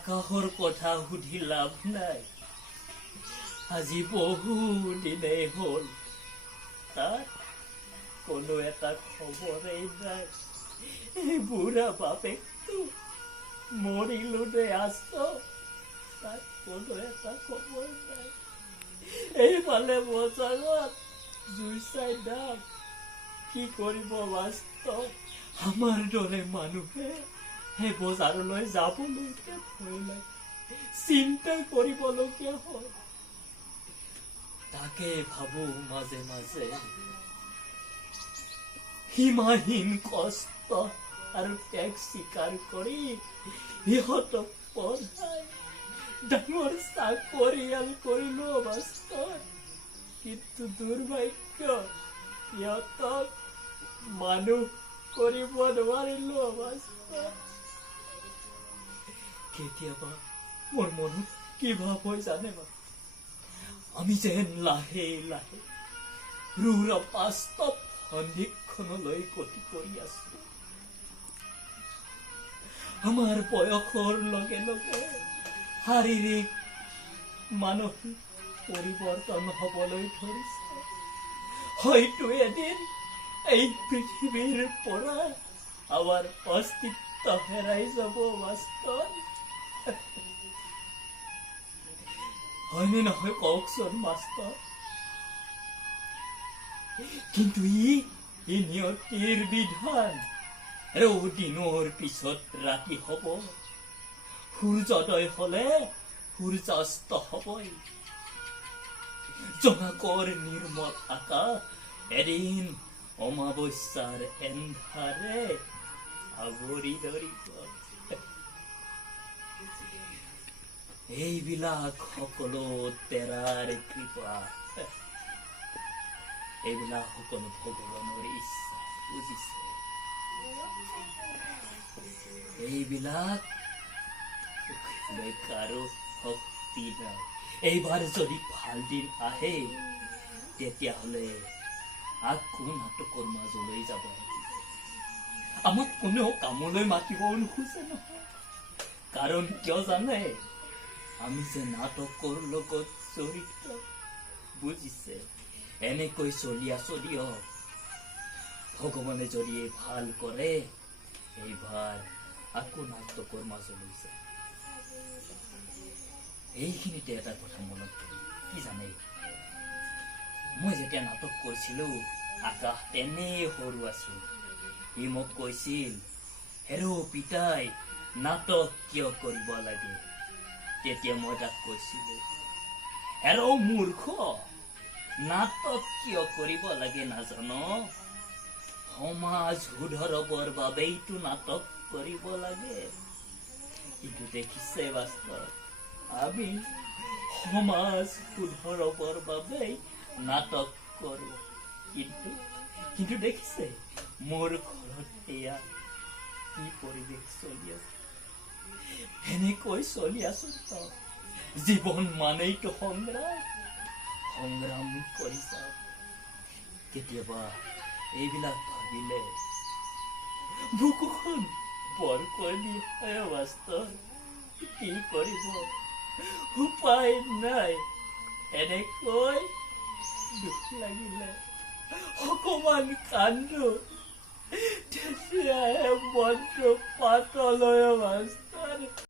আকাশৰ কথা সুধি লাভ নাই। আজি বহু দিনেই হ'ল তাৰ কোনো এটা খবৰেই নাই। এই বুঢ়া বাপেকটো মৰিলো নে আছ, তাৰ কোনো এটা খবৰ নাই। এইফালে বজাৰত জুই চাই দাম, কি কৰিব বাস্তৱ। আমাৰ দৰে মানুহে সেই বজাৰলৈ যাবলৈকে ভয় লাগে, চিন্তা কৰিবলগীয়া হয়। তাকে ভাবো মাজে মাজে সীমাহীন কষ্ট আৰু ত্যাগ স্বীকাৰ কৰি ইহঁতক পঢ়াই ডাঙৰ চাকৰিয়াল কৰিলো বাস্তৱ। কিন্তু দুৰ্ভাগ্য, ইহঁতক মানুহ কৰিব নোৱাৰিলো বাস্তৱ। কেতিয়াবা মোৰ মনত কি ভাৱ হয় জানে বা, আমি যেন লাহে লাহে ৰুৰ বাস্তৱ সন্ধিক্ষণলৈ গতি কৰি আছো। আমাৰ বয়সৰ লগে লগে শাৰীৰিক মানসিক পৰিৱৰ্তন হবলৈ ধৰিছে। হয়তো এদিন এই পৃথিৱীৰ পৰা আমাৰ অস্তিত্ব হেৰাই যাব বাস্তৱ। হয়নে নহয় কওকচোন মাষ্টৰ? কিন্তু ই নিয়তিৰ বিধান। দিনৰ পিছত ৰাতি হব, সূৰ্যোদয় হলে সূৰ্যাস্ত হবই। জোনাকৰ নিৰ্মল আকাশ এদিন অমাৱস্যাৰ এন্ধাৰে আৱৰি ধৰিব। এইবিলাক সকলো তেৰাৰ কৃপা, এইবিলাক সকলো ভগৱানৰ ইচ্ছা, বুজিছে? এইবিলাক কাৰো শক্তি নাই। এইবাৰ যদি ভাল দিন আহে, তেতিয়াহলে আকৌ নাটকৰ মাজলৈ যাব লাগিব। আমাক কোনেও কামলৈ মাতিব নোখোজে নহয়। কাৰণ কিয় জানে? আমি যে নাটকৰ লগত জড়িত, বুজিছে? এনেকৈ চলি আছো দিয়ক। ভগৱানে যদি ভাল কৰে, এইবাৰ আকৌ নাটকৰ মাজলৈ যায়। এইখিনিতে এটা কথা মনত পৰে, কি জানে? মই যেতিয়া নাটক কৰিছিলো, আকাশ তেনেই সৰু আছিল। সি মোক কৈছিল, হেৰ' পিতাই, নাটক কিয় কৰিব লাগে? তেতিয়া মই তাক কৈছিলো, হেৰ' মূৰ্খ, নাটক কিয় কৰিব লাগে নাজান? সমাজ সুধৰবৰ বাবেইতো নাটক কৰিব লাগে। কিন্তু দেখিছে বাস্তৱ, আমি সমাজ সুধৰবৰ বাবেই নাটক কৰো। কিন্তু দেখিছে মোৰ ঘৰত এয়া কি পৰিৱেশ চলি আছে। এনেকৈ চলি আছো তো। জীৱন মানেইতো সংগ্ৰাম কৰি যাওক। কেতিয়াবা এইবিলাক ভাবিলে বুকুখন বৰকৈ বিষায় বাস্তৱ। কি কৰিব, উপায় নাই। এনেকৈ দুখ লাগিলে অকমান কান্দো, তেতিয়াহে মনটো পাতল হয় বাস্তৱ।